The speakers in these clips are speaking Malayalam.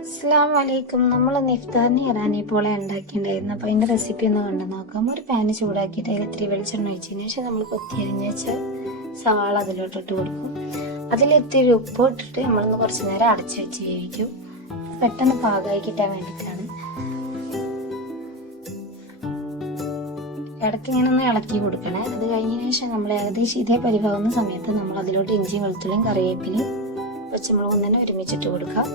അസ്സലാമു അലൈക്കും. നമ്മൾ ഇഫ്താറിന് ഇറാനി പോളെ ഉണ്ടാക്കിയിട്ടുണ്ടായിരുന്നു. അപ്പോൾ അതിൻ്റെ റെസിപ്പി ഒന്ന് കണ്ടു നോക്കാം. ഒരു പാന് ചൂടാക്കിയിട്ട് അതിൽ ഇത്തിരി വെളിച്ചെണ്ണ ഒഴിച്ചതിന് ശേഷം നമ്മൾ കൊത്തിയരിഞ്ഞ് വെച്ച സവാള അതിലോട്ടിട്ട് കൊടുക്കും. അതിൽ ഇത്തിരി ഉപ്പ് ഇട്ടിട്ട് നമ്മളൊന്ന് കുറച്ച് നേരം അടച്ചു വെച്ച് വേവിക്കും. പെട്ടെന്ന് പാകമായി കിട്ടാൻ വേണ്ടിയിട്ടാണ്. ഇടയ്ക്ക് ഇങ്ങനെ ഒന്ന് ഇളക്കി കൊടുക്കണേ. അത് കഴിഞ്ഞതിന് ശേഷം നമ്മൾ ഏകദേശം ഇതേ പരിവാകുന്ന സമയത്ത് നമ്മൾ അതിലോട്ട് ഇഞ്ചിയും വെളുത്തുള്ളിയും കറിവേപ്പിലയും പച്ചമുളകും തന്നെ ഒരുമിച്ചിട്ട് കൊടുക്കാം.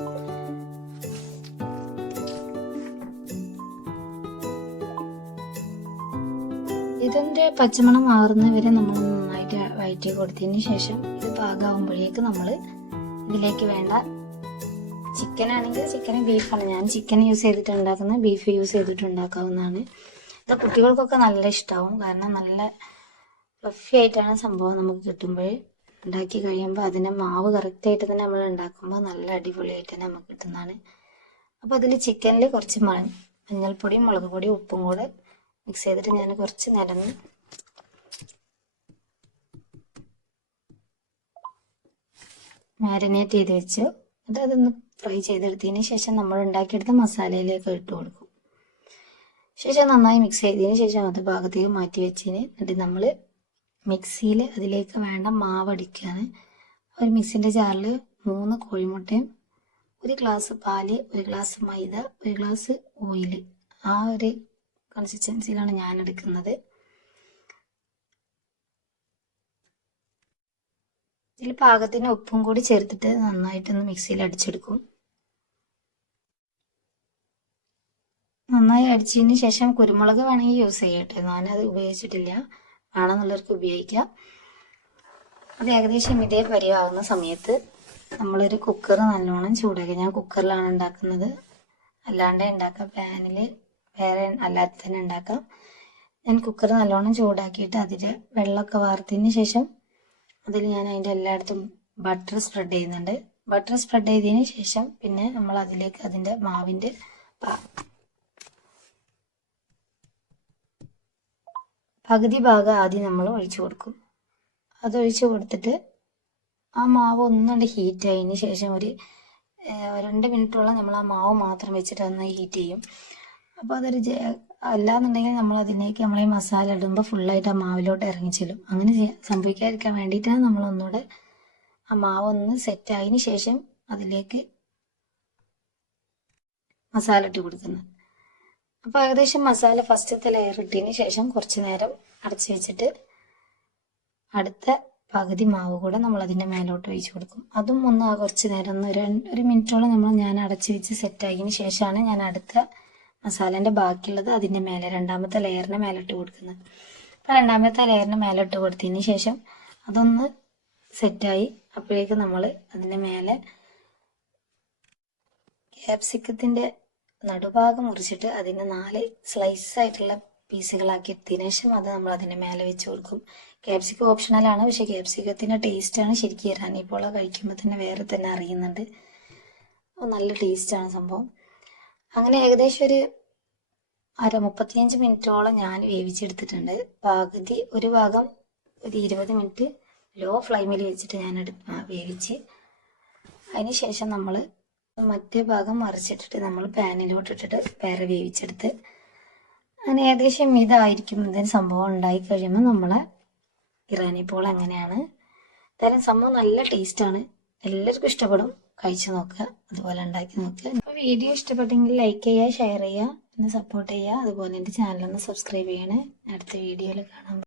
ഇതിൻ്റെ പച്ചമണം മാറുന്നവരെ നമ്മൾ നന്നായിട്ട് വഴറ്റി കൊടുത്തതിന് ശേഷം ഇത് പാകമാകുമ്പോഴേക്ക് നമ്മൾ ഇതിലേക്ക് വേണ്ട ചിക്കൻ ആണെങ്കിൽ ചിക്കൻ, ബീഫാണ് ഞാൻ ചിക്കൻ യൂസ് ചെയ്തിട്ട് ഉണ്ടാക്കുന്നത്, ബീഫ് യൂസ് ചെയ്തിട്ട് ഉണ്ടാക്കാവുന്നതാണ്. ഇത് കുട്ടികൾക്കൊക്കെ നല്ല ഇഷ്ടമാവും. കാരണം നല്ല ഫ്ലഫി ആയിട്ടാണ് സംഭവം നമുക്ക് കിട്ടുമ്പോൾ. ഉണ്ടാക്കി കഴിയുമ്പോൾ അതിൻ്റെ മാവ് കറക്റ്റായിട്ട് തന്നെ നമ്മൾ ഉണ്ടാക്കുമ്പോൾ നല്ല അടിപൊളിയായിട്ട് തന്നെ നമുക്ക് കിട്ടുന്നതാണ്. അപ്പോൾ അതിൽ ചിക്കനിൽ കുറച്ച് മഞ്ഞൾപ്പൊടിയും മുളക് പൊടിയും ഉപ്പും കൂടെ മിക്സ് ചെയ്തിട്ട് ഞാൻ കുറച്ച് നേരം മാരിനേറ്റ് ചെയ്ത് വെച്ചു. എന്നിട്ട് അതൊന്ന് ഫ്രൈ ചെയ്തെടുത്തതിന് ശേഷം നമ്മൾ ഉണ്ടാക്കിയെടുത്ത മസാലയിലേക്ക് ഇട്ട് കൊടുക്കും. ശേഷം നന്നായി മിക്സ് ചെയ്തതിന് ശേഷം അത് ഭാഗത്തേക്ക് മാറ്റി വെച്ചതിന് എന്നിട്ട് നമ്മൾ മിക്സിയിൽ അതിലേക്ക് വേണ്ട മാവ് അടിക്കുകയാണ്. ഒരു മിക്സിൻ്റെ ജാറിൽ 3 കോഴിമുട്ടയും 1 ഗ്ലാസ് പാല്, 1 ഗ്ലാസ് മൈദ, 1 ഗ്ലാസ് ഓയിൽ, ആ ഒരു കൺസിസ്റ്റൻസിയിലാണ് ഞാൻ എടുക്കുന്നത്. ഇതിൽ പാകത്തിന് ഉപ്പും കൂടി ചേർത്തിട്ട് നന്നായിട്ടൊന്ന് മിക്സിയിൽ അടിച്ചെടുക്കും. നന്നായി അടിച്ചതിന് ശേഷം കുരുമുളക് വേണമെങ്കിൽ യൂസ് ചെയ്യട്ടെ, ഞാനത് ഉപയോഗിച്ചിട്ടില്ല, വേണമെന്നുള്ളവർക്ക് ഉപയോഗിക്കാം. അത് ഏകദേശം ഇതേ പരിവാകുന്ന സമയത്ത് നമ്മളൊരു കുക്കർ നല്ലോണം ചൂടാക്കി, ഞാൻ കുക്കറിലാണ് ഉണ്ടാക്കുന്നത്, അല്ലാണ്ട് ഉണ്ടാക്കാം പാനിൽ വേറെ അല്ലാതെ തന്നെ ഉണ്ടാക്കാം. ഞാൻ കുക്കർ നല്ലോണം ചൂടാക്കിയിട്ട് അതിൽ വെള്ളമൊക്കെ വാർത്തതിന് ശേഷം അതിൽ ഞാൻ അതിൻ്റെ എല്ലായിടത്തും ബട്ടർ സ്പ്രെഡ് ചെയ്യുന്നുണ്ട്. ബട്ടർ സ്പ്രെഡ് ചെയ്തതിന് ശേഷം പിന്നെ നമ്മൾ അതിലേക്ക് അതിൻ്റെ മാവിൻ്റെ പകുതി ഭാഗം ആദ്യം നമ്മൾ ഒഴിച്ചു കൊടുക്കും. അതൊഴിച്ച് കൊടുത്തിട്ട് ആ മാവ് ഒന്നുകൊണ്ട് ഹീറ്റ് ആയതിന് ശേഷം ഒരു 2 മിനിറ്റോളം നമ്മൾ ആ മാവ് മാത്രം വെച്ചിട്ട് നന്നായി ഹീറ്റ് ചെയ്യും. അപ്പോൾ അതൊരു അല്ലാന്നുണ്ടെങ്കിൽ നമ്മൾ അതിലേക്ക് നമ്മൾ ഈ മസാല ഇടുമ്പോൾ ഫുള്ളായിട്ട് ആ മാവിലോട്ട് ഇറങ്ങിച്ചെല്ലും. അങ്ങനെ സംഭവിക്കാതിരിക്കാൻ വേണ്ടിയിട്ടാണ് നമ്മൾ ഒന്നുകൂടെ ആ മാവ് ഒന്ന് സെറ്റായതിന് ശേഷം അതിലേക്ക് മസാല ഇട്ട് കൊടുക്കുന്നത്. അപ്പോൾ ഏകദേശം മസാല ഫസ്റ്റത്തെ ലെയർ ഇട്ടതിന് ശേഷം കുറച്ച് നേരം അടച്ചു വെച്ചിട്ട് അടുത്ത പകുതി മാവ് കൂടെ നമ്മൾ അതിൻ്റെ മേലോട്ട് ഒഴിച്ചു കൊടുക്കും. അതും ഒന്ന് കുറച്ച് നേരം ഒന്ന് ഒരു മിനിറ്റോളം ഞാൻ അടച്ചു വെച്ച് സെറ്റായതിന് ശേഷമാണ് ഞാൻ അടുത്ത മസാലേൻ്റെ ബാക്കിയുള്ളത് അതിൻ്റെ മേലെ രണ്ടാമത്തെ ലെയറിന് മേലിട്ട് കൊടുക്കുന്നത്. അപ്പോൾ രണ്ടാമത്തെ ലെയറിന് മേലിട്ട് കൊടുത്തതിന് ശേഷം അതൊന്ന് സെറ്റായി അപ്പോഴേക്കും നമ്മൾ അതിൻ്റെ മേലെ ക്യാപ്സിക്കത്തിൻ്റെ നടുഭാഗം മുറിച്ചിട്ട് അതിന് 4 സ്ലൈസ് ആയിട്ടുള്ള പീസുകളാക്കി എടുത്തതിന് ശേഷം അത് നമ്മൾ അതിൻ്റെ മേലെ വെച്ച് കൊടുക്കും. ക്യാപ്സിക്കം ഓപ്ഷണലാണ്, പക്ഷേ ക്യാപ്സിക്കത്തിൻ്റെ ടേസ്റ്റാണ് ശരിക്കും ഇറാനി പോള കഴിക്കുമ്പോൾ തന്നെ വേറെ തന്നെ അറിയുന്നുണ്ട്. നല്ല ടേസ്റ്റാണ് സംഭവം. അങ്ങനെ ഏകദേശം ഒരു 35 മിനിറ്റോളം ഞാൻ വേവിച്ചെടുത്തിട്ടുണ്ട്. ഒരു ഭാഗം ഒരു 20 മിനിറ്റ് ലോ ഫ്ലെയിമിൽ വെച്ചിട്ട് ഞാൻ വേവിച്ച് അതിന് ശേഷം നമ്മൾ മറ്റേ ഭാഗം മറിച്ചിട്ടിട്ട് നമ്മൾ പാനിലോട്ടിട്ടിട്ട് വേറെ വേവിച്ചെടുത്ത് അങ്ങനെ ഏകദേശം ഇതായിരിക്കും ഇതിന് സംഭവം ഉണ്ടായി കഴിയുമ്പോൾ നമ്മളെ ഇറാനി പോള അങ്ങനെയാണ്. എന്തായാലും സംഭവം നല്ല ടേസ്റ്റാണ്, എല്ലാവർക്കും ഇഷ്ടപ്പെടും. കഴിച്ചു നോക്കുക, അതുപോലെ ഉണ്ടാക്കി നോക്കുക. അപ്പോൾ വീഡിയോ ഇഷ്ടപ്പെട്ടെങ്കിൽ ലൈക്ക് ചെയ്യുക, ഷെയർ ചെയ്യുക, എന്നെ സപ്പോർട്ട് ചെയ്യുക. അതുപോലെ എൻ്റെ ചാനലൊന്ന് സബ്സ്ക്രൈബ് ചെയ്യണേ. അടുത്ത വീഡിയോയിൽ കാണാം.